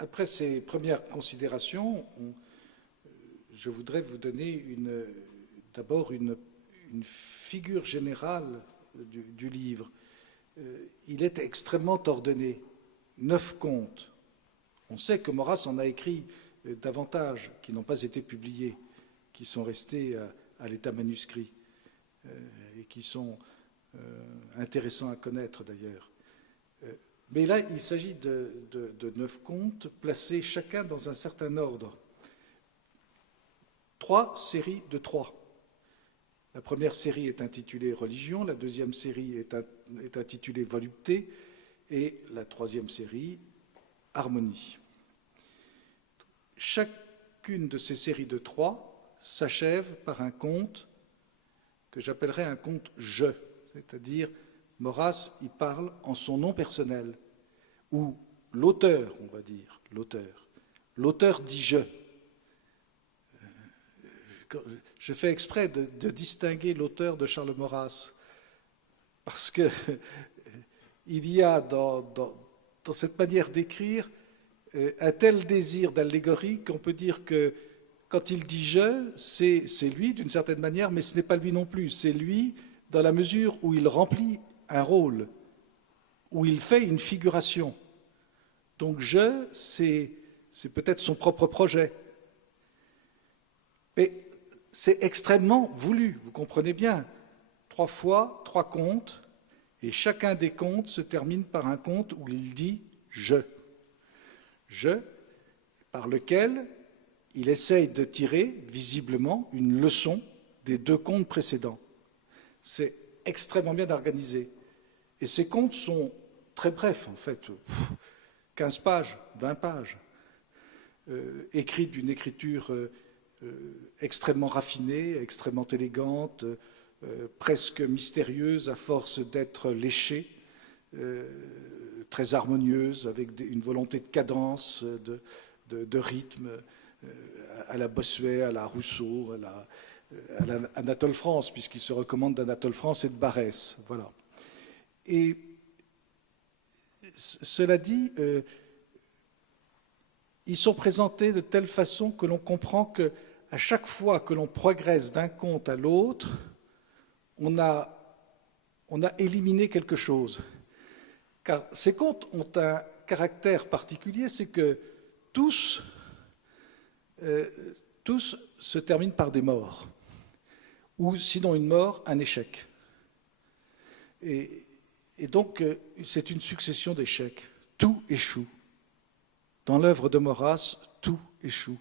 après ces premières considérations, je voudrais vous donner d'abord une figure générale du livre. Il est extrêmement ordonné. 9 contes. On sait que Maurras en a écrit davantage, qui n'ont pas été publiés, qui sont restés à l'état manuscrit, et qui sont intéressants à connaître d'ailleurs. Mais là, il s'agit de 9 contes, placés chacun dans un certain ordre. 3 séries de 3. La première série est intitulée Religion, la deuxième série est intitulée Volupté, et la troisième série, Harmonie. Chacune de ces séries de 3 s'achève par un conte que j'appellerais un conte « je », c'est-à-dire Maurras y parle en son nom personnel, ou l'auteur, on va dire, l'auteur. L'auteur dit « je ». Je fais exprès de distinguer l'auteur de Charles Maurras, parce que il y a dans cette manière d'écrire un tel désir d'allégorie qu'on peut dire que quand il dit « je », c'est lui d'une certaine manière, mais ce n'est pas lui non plus. C'est lui dans la mesure où il remplit un rôle, où il fait une figuration. Donc « je », c'est peut-être son propre projet. Mais c'est extrêmement voulu, vous comprenez bien. 3 fois, 3 contes, et chacun des contes se termine par un conte où il dit « je ». Je, par lequel il essaye de tirer, visiblement, une leçon des 2 contes précédents. C'est extrêmement bien organisé. Et ces contes sont très brefs, en fait. 15 pages, 20 pages. Écrits d'une écriture extrêmement raffinée, extrêmement élégante, presque mystérieuse à force d'être léchée, très harmonieuse, avec une volonté de cadence, de rythme, à la Bossuet, à la Rousseau, à la Anatole France, puisqu'il se recommande d'Anatole France et de Barrès. Voilà. Et cela dit, ils sont présentés de telle façon que l'on comprend qu'à chaque fois que l'on progresse d'un conte à l'autre, on a éliminé quelque chose. Car ces contes ont un caractère particulier, c'est que tous se terminent par des morts, ou sinon une mort, un échec. Et donc, c'est une succession d'échecs. Tout échoue. Dans l'œuvre de Maurras, tout échoue.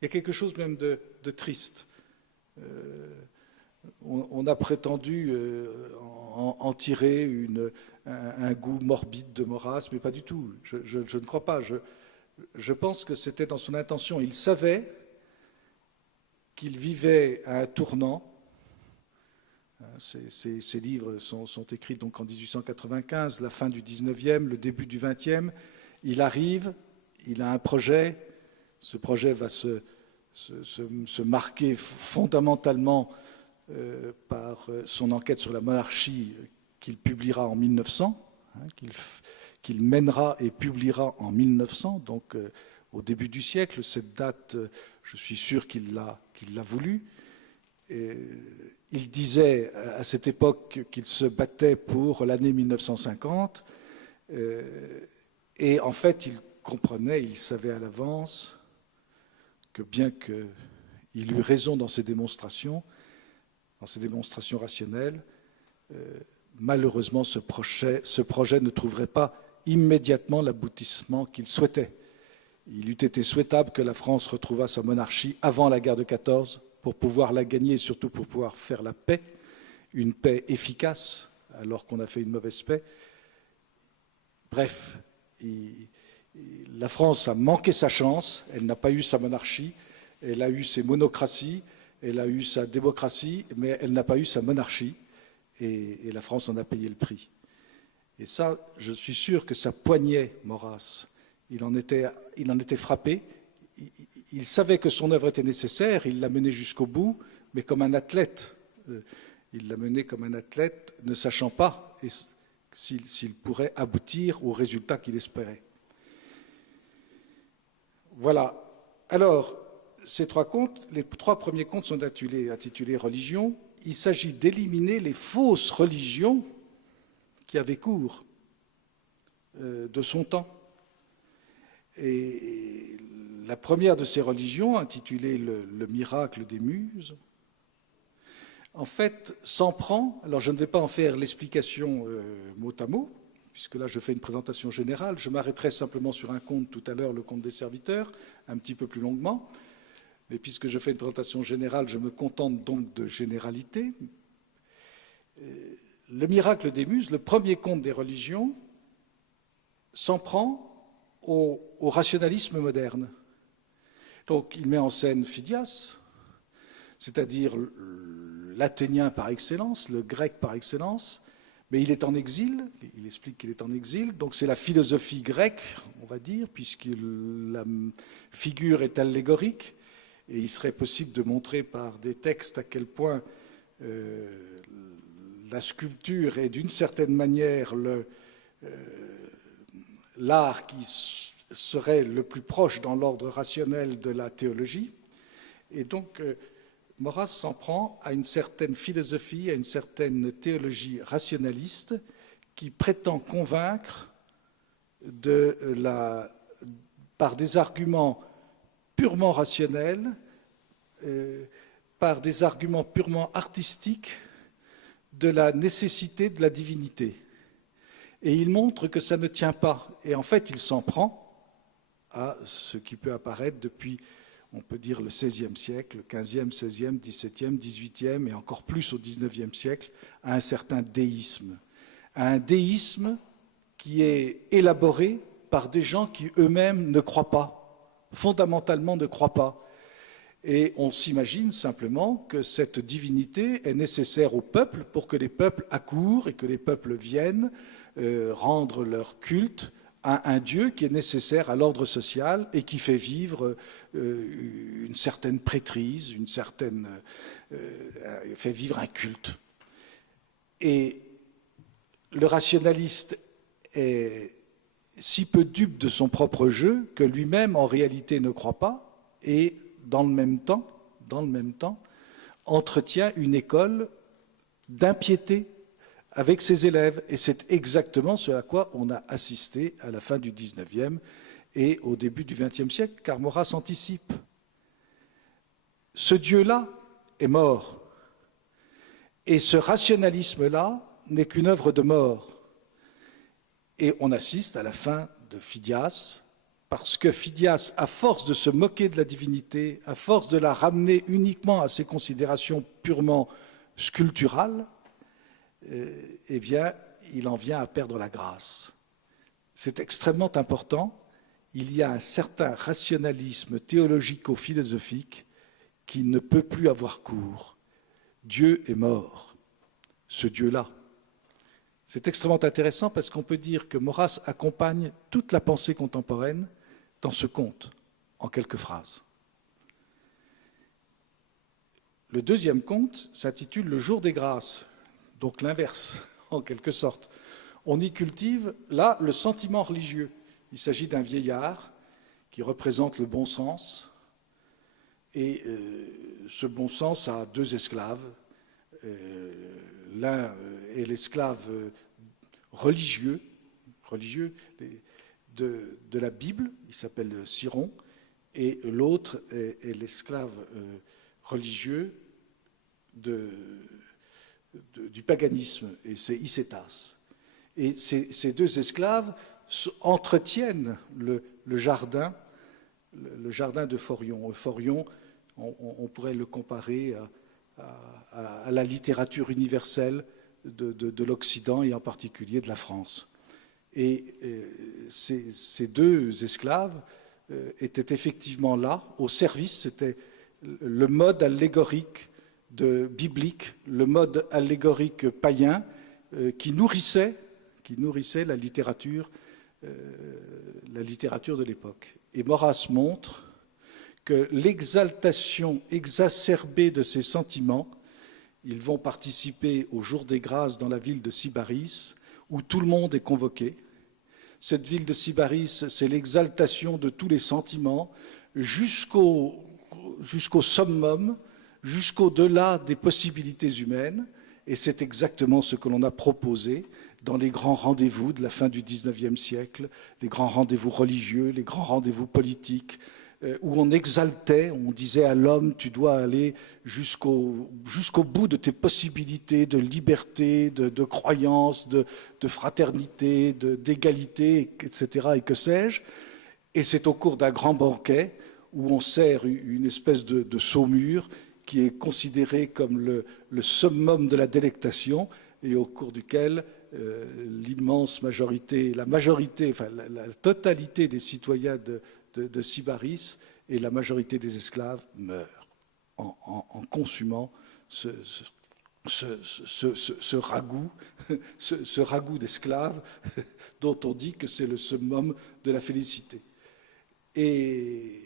Il y a quelque chose même de triste. On a prétendu en tirer un goût morbide de Maurras, mais pas du tout. Je ne crois pas. Je pense que c'était dans son intention. Il savait qu'il vivait à un tournant. Ces livres sont écrits donc en 1895, la fin du 19e, le début du 20e. Il arrive, il a un projet. Ce projet va se marquer fondamentalement par son enquête sur la monarchie qu'il publiera en 1900, qu'il mènera et publiera en 1900, donc au début du siècle. Cette date, je suis sûr qu'il l'a voulu. Il disait à cette époque qu'il se battait pour l'année 1950, et en fait il comprenait, il savait à l'avance que bien qu'il eût raison dans ses démonstrations rationnelles, malheureusement ce projet ne trouverait pas immédiatement l'aboutissement qu'il souhaitait. Il eût été souhaitable que la France retrouvât sa monarchie avant la guerre de 14 pour pouvoir la gagner et surtout pour pouvoir faire la paix, une paix efficace alors qu'on a fait une mauvaise paix. Bref, la France a manqué sa chance, elle n'a pas eu sa monarchie, elle a eu ses monocraties, elle a eu sa démocratie, mais elle n'a pas eu sa monarchie, et la France en a payé le prix. Et ça, je suis sûr que ça poignait Maurras. Il en était frappé. Il savait que son œuvre était nécessaire, il l'a menée jusqu'au bout, mais comme un athlète. Il l'a menée comme un athlète, ne sachant pas s'il pourrait aboutir au résultat qu'il espérait. Voilà. Alors, ces trois contes, les trois premiers contes sont intitulés Religion. Il s'agit d'éliminer les fausses religions qui avaient cours de son temps. Et la première de ces religions, intitulée le miracle des Muses, en fait, s'en prend, alors je ne vais pas en faire l'explication mot à mot, puisque là je fais une présentation générale, je m'arrêterai simplement sur un conte tout à l'heure, le conte des serviteurs, un petit peu plus longuement, mais puisque je fais une présentation générale, je me contente donc de généralité. Le miracle des Muses, le premier conte des religions, s'en prend au rationalisme moderne. Donc il met en scène Phidias, c'est-à-dire l'athénien par excellence, le grec par excellence, mais il est en exil, il explique qu'il est en exil, donc c'est la philosophie grecque, on va dire, puisque la figure est allégorique, et il serait possible de montrer par des textes à quel point la sculpture est d'une certaine manière l'art qui serait le plus proche dans l'ordre rationnel de la théologie, et donc Maurras s'en prend à une certaine philosophie, à une certaine théologie rationaliste qui prétend convaincre par des arguments purement rationnels, par des arguments purement artistiques, de la nécessité de la divinité. Et il montre que ça ne tient pas. Et en fait, il s'en prend à ce qui peut apparaître depuis, on peut dire, le XVIe siècle, le XVe, XVIe, XVIIe, XVIIIe et encore plus au XIXe siècle, à un certain déisme. À un déisme qui est élaboré par des gens qui eux-mêmes ne croient pas, fondamentalement ne croient pas. Et on s'imagine simplement que cette divinité est nécessaire au peuple pour que les peuples accourent et que les peuples viennent rendre leur culte à un Dieu qui est nécessaire à l'ordre social et qui fait vivre une certaine prêtrise, fait vivre un culte. Et le rationaliste est si peu dupe de son propre jeu que lui-même en réalité ne croit pas et dans le même temps, entretient une école d'impiété avec ses élèves. Et c'est exactement ce à quoi on a assisté à la fin du XIXe et au début du XXe siècle, car Maurras anticipe. Ce Dieu-là est mort. Et ce rationalisme-là n'est qu'une œuvre de mort. Et on assiste à la fin de Phidias, parce que Phidias, à force de se moquer de la divinité, à force de la ramener uniquement à ses considérations purement sculpturales, eh bien, il en vient à perdre la grâce. C'est extrêmement important. Il y a un certain rationalisme théologico-philosophique qui ne peut plus avoir cours. Dieu est mort, ce Dieu-là. C'est extrêmement intéressant parce qu'on peut dire que Maurras accompagne toute la pensée contemporaine dans ce conte, en quelques phrases. Le deuxième conte s'intitule « Le jour des grâces », donc l'inverse, en quelque sorte. On y cultive, là, le sentiment religieux. Il s'agit d'un vieillard qui représente le bon sens, et ce bon sens a deux esclaves. L'un est l'esclave religieux de la Bible, il s'appelle Siron, et l'autre est l'esclave religieux du paganisme, et c'est Icétas. Et ces deux esclaves entretiennent le jardin de Phorion. Phorion, on pourrait le comparer à la littérature universelle de l'Occident et en particulier de la France. Et ces deux esclaves étaient effectivement là, au service, c'était le mode allégorique biblique, le mode allégorique païen qui nourrissait la littérature de l'époque. Et Maurras montre que l'exaltation exacerbée de ces sentiments, ils vont participer au jour des grâces dans la ville de Sybaris, où tout le monde est convoqué. Cette ville de Sybaris, c'est l'exaltation de tous les sentiments jusqu'au summum, jusqu'au-delà des possibilités humaines. Et c'est exactement ce que l'on a proposé dans les grands rendez-vous de la fin du XIXe siècle, les grands rendez-vous religieux, les grands rendez-vous politiques, où on exaltait, on disait à l'homme, tu dois aller jusqu'au bout de tes possibilités de liberté, de croyance, de fraternité, d'égalité, etc. et que sais-je. Et c'est au cours d'un grand banquet où on sert une espèce de saumure qui est considéré comme le summum de la délectation et au cours duquel l'immense majorité, enfin la totalité des citoyens de Sybaris et la majorité des esclaves meurent en consumant ce ragoût, ce ragoût d'esclaves dont on dit que c'est le summum de la félicité. Et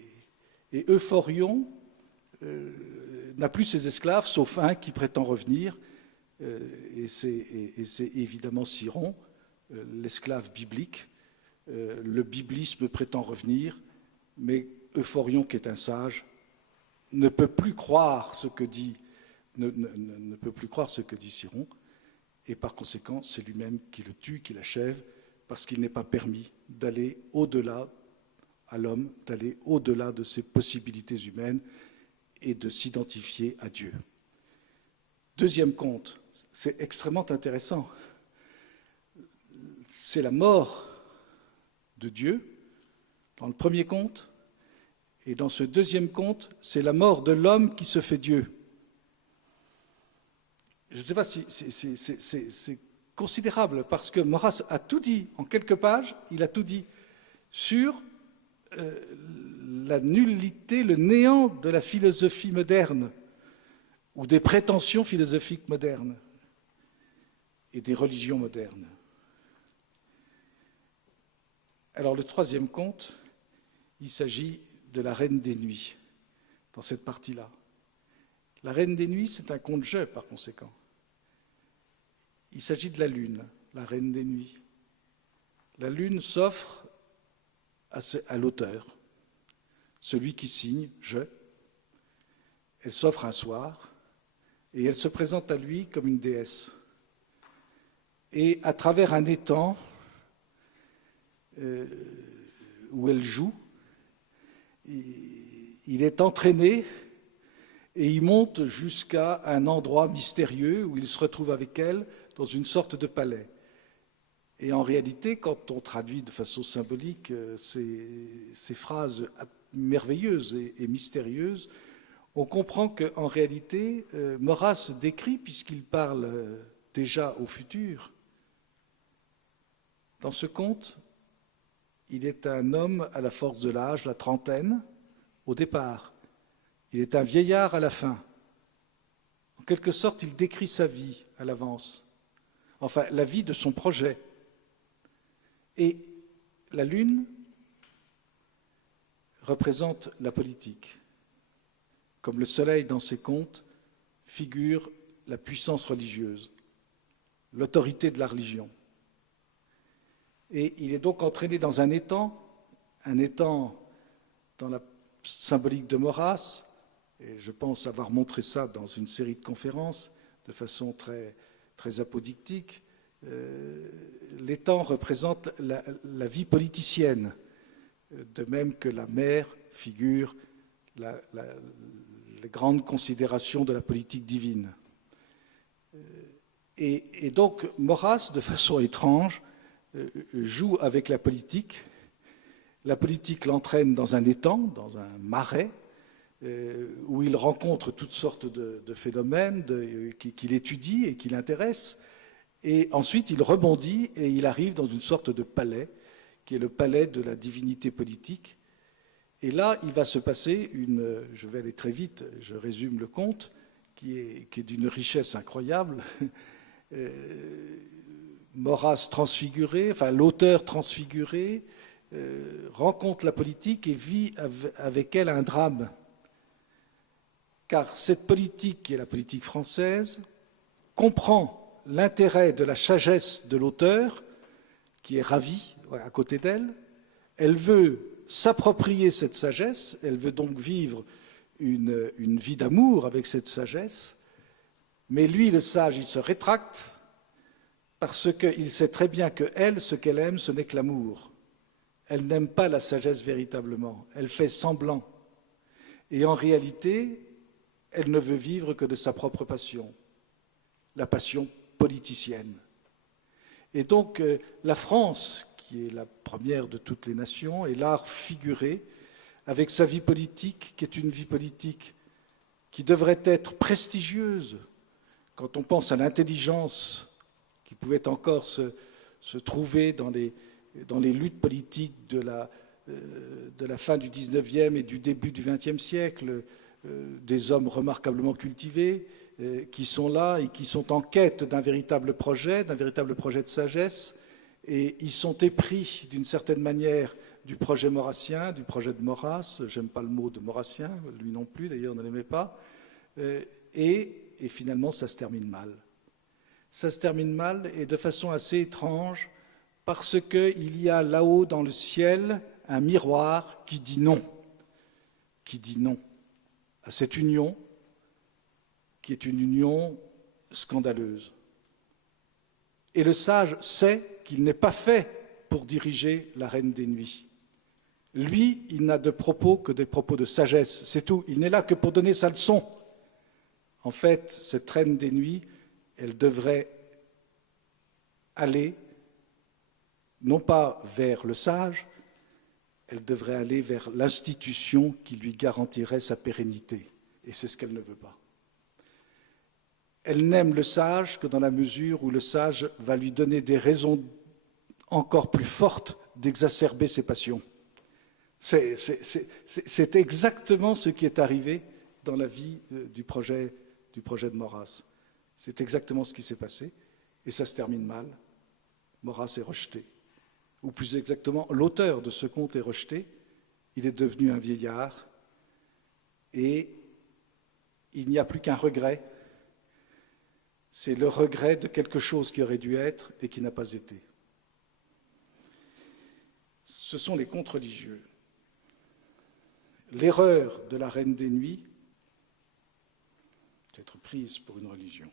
Euphorion n'a plus ses esclaves, sauf un qui prétend revenir, et c'est évidemment Ciron, l'esclave biblique. Le biblisme prétend revenir, mais Euphorion, qui est un sage, ne peut plus croire ce que dit, ne peut plus croire ce que dit Ciron, et par conséquent, c'est lui-même qui le tue, qui l'achève, parce qu'il n'est pas permis d'aller au-delà à l'homme, d'aller au-delà de ses possibilités humaines et de s'identifier à Dieu. Deuxième conte, c'est extrêmement intéressant. C'est la mort de Dieu dans le premier conte, et dans ce deuxième conte, c'est la mort de l'homme qui se fait Dieu. Je ne sais pas si c'est considérable, parce que Maurras a tout dit, en quelques pages, il a tout dit sur la nullité, le néant de la philosophie moderne, ou des prétentions philosophiques modernes, et des religions modernes. Alors le troisième conte, il s'agit de la Reine des Nuits, dans cette partie-là. La Reine des Nuits, c'est un conte-jeu, par conséquent. Il s'agit de la Lune, la Reine des Nuits. La Lune s'offre à l'auteur, celui qui signe « je ». Elle s'offre un soir, et elle se présente à lui comme une déesse. Et à travers un étang où elle joue, il est entraîné et il monte jusqu'à un endroit mystérieux où il se retrouve avec elle dans une sorte de palais. Et en réalité, quand on traduit de façon symbolique ces phrases merveilleuses et mystérieuses, on comprend qu'en réalité, Maurras décrit, puisqu'il parle déjà au futur, dans ce conte, il est un homme à la force de l'âge, la trentaine, au départ. Il est un vieillard à la fin. En quelque sorte, il décrit sa vie à l'avance. Enfin, la vie de son projet. Et la Lune représente la politique. Comme le soleil dans ses contes figure la puissance religieuse, l'autorité de la religion. Et il est donc entraîné dans un étang dans la symbolique de Maurras, et je pense avoir montré ça dans une série de conférences de façon très, très apodictique. L'étang représente la vie politicienne, de même que la mer figure les grandes considérations de la politique divine. Et donc Maurras, de façon étrange, joue avec la politique. La politique l'entraîne dans un étang, dans un marais, où il rencontre toutes sortes de phénomènes qu'il étudie et qui l'intéressent. Et ensuite, il rebondit et il arrive dans une sorte de palais, qui est le palais de la divinité politique. Et là, il va se passer je vais aller très vite, je résume le conte, qui est d'une richesse incroyable. Maurras transfiguré, enfin l'auteur transfiguré, rencontre la politique et vit avec elle un drame. Car cette politique, qui est la politique française, comprend l'intérêt de la sagesse de l'auteur, qui est ravi, à côté d'elle. Elle veut s'approprier cette sagesse, elle veut donc vivre une vie d'amour avec cette sagesse, mais lui, le sage, il se rétracte parce qu'il sait très bien que elle, ce qu'elle aime, ce n'est que l'amour. Elle n'aime pas la sagesse véritablement, elle fait semblant. Et en réalité, elle ne veut vivre que de sa propre passion, la passion politicienne. Et donc, la France, qui est la première de toutes les nations, est là figurée avec sa vie politique, qui est une vie politique qui devrait être prestigieuse. Quand on pense à l'intelligence qui pouvait encore se trouver dans les luttes politiques de la fin du XIXe et du début du XXe siècle, des hommes remarquablement cultivés qui sont là et qui sont en quête d'un véritable projet de sagesse, et ils sont épris d'une certaine manière du projet maurassien, du projet de Maurras. J'aime pas le mot de maurassien, lui non plus d'ailleurs ne l'aimait pas, et finalement ça se termine mal. Ça se termine mal et de façon assez étrange, parce qu'il y a là-haut dans le ciel un miroir qui dit non à cette union qui est une union scandaleuse. Et le sage sait qu'il n'est pas fait pour diriger la reine des nuits. Lui, il n'a de propos que des propos de sagesse, c'est tout. Il n'est là que pour donner sa leçon. En fait, cette reine des nuits, elle devrait aller, non pas vers le sage, elle devrait aller vers l'institution qui lui garantirait sa pérennité. Et c'est ce qu'elle ne veut pas. Elle n'aime le sage que dans la mesure où le sage va lui donner des raisons encore plus fortes d'exacerber ses passions. C'est exactement ce qui est arrivé dans la vie du projet de Maurras. C'est exactement ce qui s'est passé, et ça se termine mal. Maurras est rejeté. Ou plus exactement, l'auteur de ce conte est rejeté, il est devenu un vieillard, et il n'y a plus qu'un regret. C'est le regret de quelque chose qui aurait dû être et qui n'a pas été. Ce sont les contes religieux. L'erreur de la Reine des Nuits, c'est être prise pour une religion.